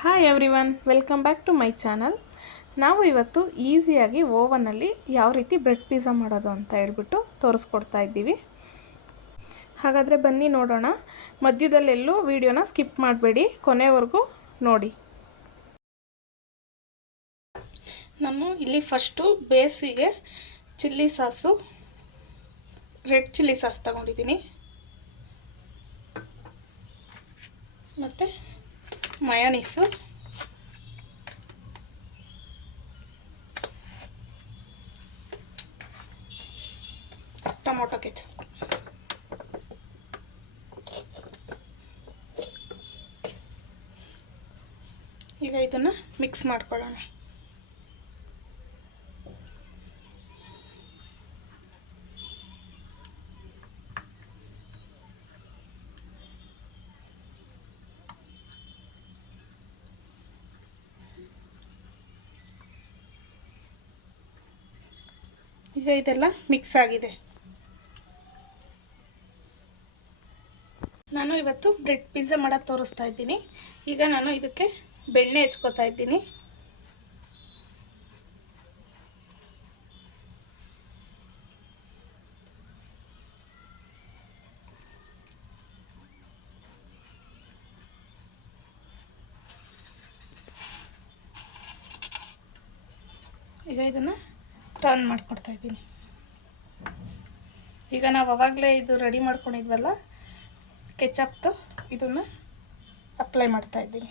Hi everyone, welcome back to my channel. ನಾವು ಇವತ್ತು ಈಸಿಯಾಗಿ ಓವನಲ್ಲಿ ಯಾವ ರೀತಿ ಬ್ರೆಡ್ ಪಿಜ್ಜಾ ಮಾಡೋದು ಅಂತ ಹೇಳ್ಬಿಟ್ಟು ತೋರಿಸ್ಕೊಡ್ತಾ ಇದ್ದೀವಿ. ಹಾಗಾದರೆ ಬನ್ನಿ ನೋಡೋಣ. ಮಧ್ಯದಲ್ಲೆಲ್ಲೂ ವಿಡಿಯೋನ ಸ್ಕಿಪ್ ಮಾಡಬೇಡಿ, ಕೊನೆವರೆಗೂ ನೋಡಿ. ನಾನು ಇಲ್ಲಿ ಫಸ್ಟು ಬೇಸಿಗೆ chilli sauce, red chilli sauce ತಗೊಂಡಿದ್ದೀನಿ, ಮತ್ತು ಮಯೋನೀಸು, ಟೊಮೊಟೊ ಕೆಚಪ್, ಈಗ ಇದನ್ನು ಮಿಕ್ಸ್ ಮಾಡ್ಕೊಳ್ಳೋಣ. ಈಗ ಇದೆಲ್ಲ ಮಿಕ್ಸ್ ಆಗಿದೆ. ನಾನು ಇವತ್ತು ಬ್ರೆಡ್ ಪಿಜ್ಜಾ ಮಾಡೋದು ತೋರಿಸ್ತಾ ಇದ್ದೀನಿ. ಈಗ ನಾನು ಇದಕ್ಕೆ ಬೆಣ್ಣೆ ಹೆಚ್ಕೋತಾ ಇದ್ದೀನಿ. ಈಗ ಇದನ್ನು ಟರ್ನ್ ಮಾಡಿಕೊಡ್ತಾ ಇದ್ದೀನಿ. ಈಗ ನಾವು ಆವಾಗಲೇ ಇದು ರೆಡಿ ಮಾಡ್ಕೊಂಡಿದ್ವಲ್ಲ ಕೆಚಪ್ದು, ಇದನ್ನು ಅಪ್ಲೈ ಮಾಡ್ತಾ ಇದ್ದೀನಿ.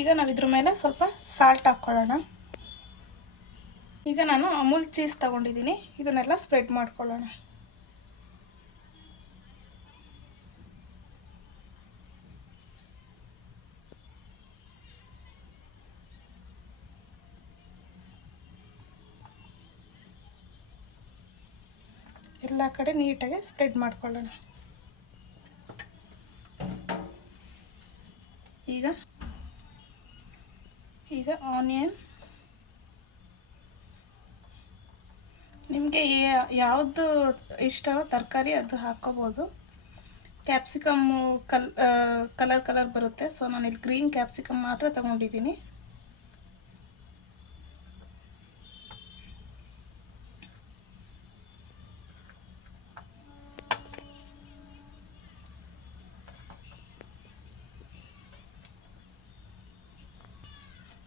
ಈಗ ನಾವು ಇದ್ರ ಮೇಲೆ ಸ್ವಲ್ಪ ಸಾಲ್ಟ್ ಹಾಕ್ಕೊಳ್ಳೋಣ. ಈಗ ನಾನು ಅಮೂಲ್ ಚೀಸ್ ತಗೊಂಡಿದ್ದೀನಿ, ಇದನ್ನೆಲ್ಲ ಸ್ಪ್ರೆಡ್ ಮಾಡ್ಕೊಳ್ಳೋಣ. ಎಲ್ಲ ಕಡೆ ನೀಟಾಗಿ ಸ್ಪ್ರೆಡ್ ಮಾಡ್ಕೊಳ್ಳೋಣ. ಈಗ ಆನಿಯನ್, ನಿಮಗೆ ಯಾವುದು ಇಷ್ಟವೋ ತರಕಾರಿ ಅದು ಹಾಕ್ಕೋಬೋದು. ಕ್ಯಾಪ್ಸಿಕಮ್ಮು ಕಲರ್ ಬರುತ್ತೆ, ಸೊ ನಾನು ಇಲ್ಲಿ ಗ್ರೀನ್ ಕ್ಯಾಪ್ಸಿಕಮ್ ಮಾತ್ರ ತಗೊಂಡಿದ್ದೀನಿ.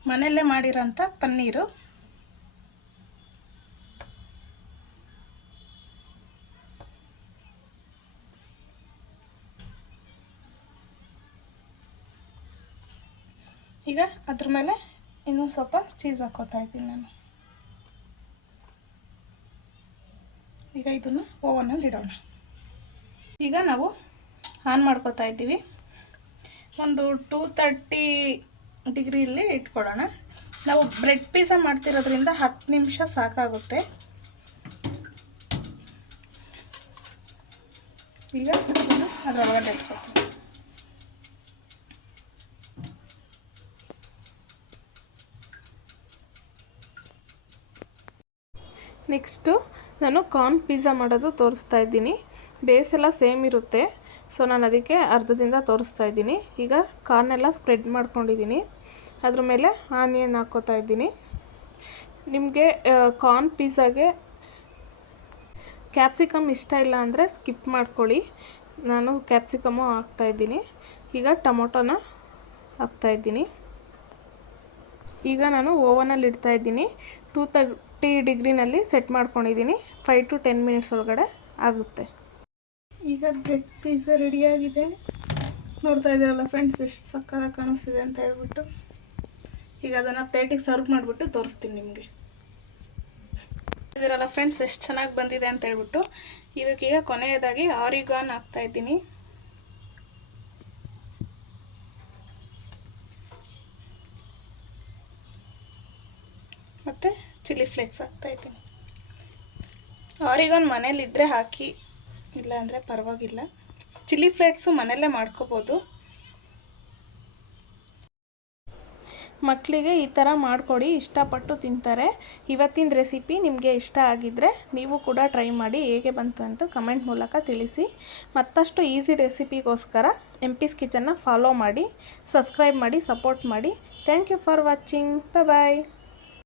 ಮನೆಯಲ್ಲೇ ಮಾಡಿರೋಂಥ ಪನ್ನೀರು, ಈಗ ಅದ್ರ ಮೇಲೆ ಇನ್ನೊಂದು ಸ್ವಲ್ಪ ಚೀಸ್ ಹಾಕೋತಾ ಇದ್ದೀನಿ ನಾನು. ಈಗ ಇದನ್ನು ಓವನಲ್ಲಿ ಇಡೋಣ. ಈಗ ನಾವು ಆನ್ ಮಾಡ್ಕೋತಾ ಇದ್ದೀವಿ. ಒಂದು 230 ಡಿಗ್ರಿಯಲ್ಲಿ ಇಟ್ಕೊಳ್ಳೋಣ. ನಾವು ಬ್ರೆಡ್ ಪಿಜ್ಜಾ ಮಾಡ್ತಿರೋದ್ರಿಂದ 10 ನಿಮಿಷ ಸಾಕಾಗುತ್ತೆ. ಈಗ ಅದರೊಳಗಡೆ ಇಟ್ಕೊತೀನಿ. ನೆಕ್ಸ್ಟು ನಾನು ಕಾರ್ನ್ ಪಿಜ್ಜಾ ಮಾಡೋದು ತೋರಿಸ್ತಾ ಇದ್ದೀನಿ. ಬೇಸೆಲ್ಲ ಸೇಮ್ ಇರುತ್ತೆ, ಸೊ ನಾನು ಅದಕ್ಕೆ ಅರ್ಧದಿಂದ ತೋರಿಸ್ತಾ ಇದ್ದೀನಿ. ಈಗ ಕಾರ್ನೆಲ್ಲ ಸ್ಪ್ರೆಡ್ ಮಾಡ್ಕೊಂಡಿದ್ದೀನಿ, ಅದ್ರ ಮೇಲೆ ಆನಿಯನ್ ಹಾಕ್ಕೋತಾ ಇದ್ದೀನಿ. ನಿಮಗೆ ಕಾರ್ನ್ ಪಿಜ್ಜಾಗೆ ಕ್ಯಾಪ್ಸಿಕಮ್ ಇಷ್ಟ ಇಲ್ಲ ಅಂದರೆ ಸ್ಕಿಪ್ ಮಾಡ್ಕೊಳ್ಳಿ. ನಾನು ಕ್ಯಾಪ್ಸಿಕಮ್ಮು ಹಾಕ್ತಾಯಿದ್ದೀನಿ. ಈಗ ಟೊಮೊಟೊನ ಹಾಕ್ತಾಯಿದ್ದೀನಿ. ಈಗ ನಾನು ಓವನಲ್ಲಿ ಇಡ್ತಾಯಿದ್ದೀನಿ. 230 ಡಿಗ್ರಿನಲ್ಲಿ ಸೆಟ್ ಮಾಡ್ಕೊಂಡಿದ್ದೀನಿ. 5 to 10 ಮಿನಿಟ್ಸ್ ಒಳಗಡೆ ಆಗುತ್ತೆ. ಈಗ ಬ್ರೆಡ್ ಪಿಜ್ಜಾ ರೆಡಿಯಾಗಿದೆ. ನೋಡ್ತಾ ಇದ್ದೀರಲ್ಲ ಫ್ರೆಂಡ್ಸ್, ಎಷ್ಟು ಸಕ್ಕತ್ತಾಗಿ ಕಾಣಿಸ್ತಿದೆ ಅಂತ ಹೇಳ್ಬಿಟ್ಟು. ಈಗ ಅದನ್ನು ಪ್ಲೇಟಿಗೆ ಸರ್ವ್ ಮಾಡಿಬಿಟ್ಟು ತೋರಿಸ್ತೀನಿ ನಿಮಗೆ. ಇದ್ದೀರಲ್ಲ ಫ್ರೆಂಡ್ಸ್, ಎಷ್ಟು ಚೆನ್ನಾಗಿ ಬಂದಿದೆ ಅಂತ ಹೇಳ್ಬಿಟ್ಟು. ಇದಕ್ಕೀಗ ಕೊನೆಯದಾಗಿ ಆರಿಗಾನ್ ಹಾಕ್ತಾಯಿದ್ದೀನಿ. ಮತ್ತು ಚಿಲ್ಲಿ ಫ್ಲೇಕ್ಸ್ ಹಾಕ್ತಾಯಿದ್ದೀನಿ. ಆರಿಗಾನ್ ಮನೇಲಿದ್ದರೆ ಹಾಕಿ, ಇಲ್ಲ ಅಂದರೆ ಪರವಾಗಿಲ್ಲ. ಚಿಲ್ಲಿ ಫ್ಲೇಕ್ಸು ಮನೆಯಲ್ಲೇ ಮಾಡ್ಕೋಬೋದು. ಮಕ್ಕಳಿಗೆ ಈ ಥರ ಮಾಡಿಕೊಡಿ, ಇಷ್ಟಪಟ್ಟು ತಿಂತಾರೆ. ಇವತ್ತಿನ ರೆಸಿಪಿ ನಿಮಗೆ ಇಷ್ಟ ಆಗಿದ್ದರೆ ನೀವು ಕೂಡ ಟ್ರೈ ಮಾಡಿ, ಹೇಗೆ ಬಂತು ಅಂತ ಕಮೆಂಟ್ ಮೂಲಕ ತಿಳಿಸಿ. ಮತ್ತಷ್ಟು ಈಸಿ ರೆಸಿಪಿಗೋಸ್ಕರ MP's ಕಿಚನ್ನ ಫಾಲೋ ಮಾಡಿ, ಸಬ್ಸ್ಕ್ರೈಬ್ ಮಾಡಿ, ಸಪೋರ್ಟ್ ಮಾಡಿ. Thank you for watching. Bye.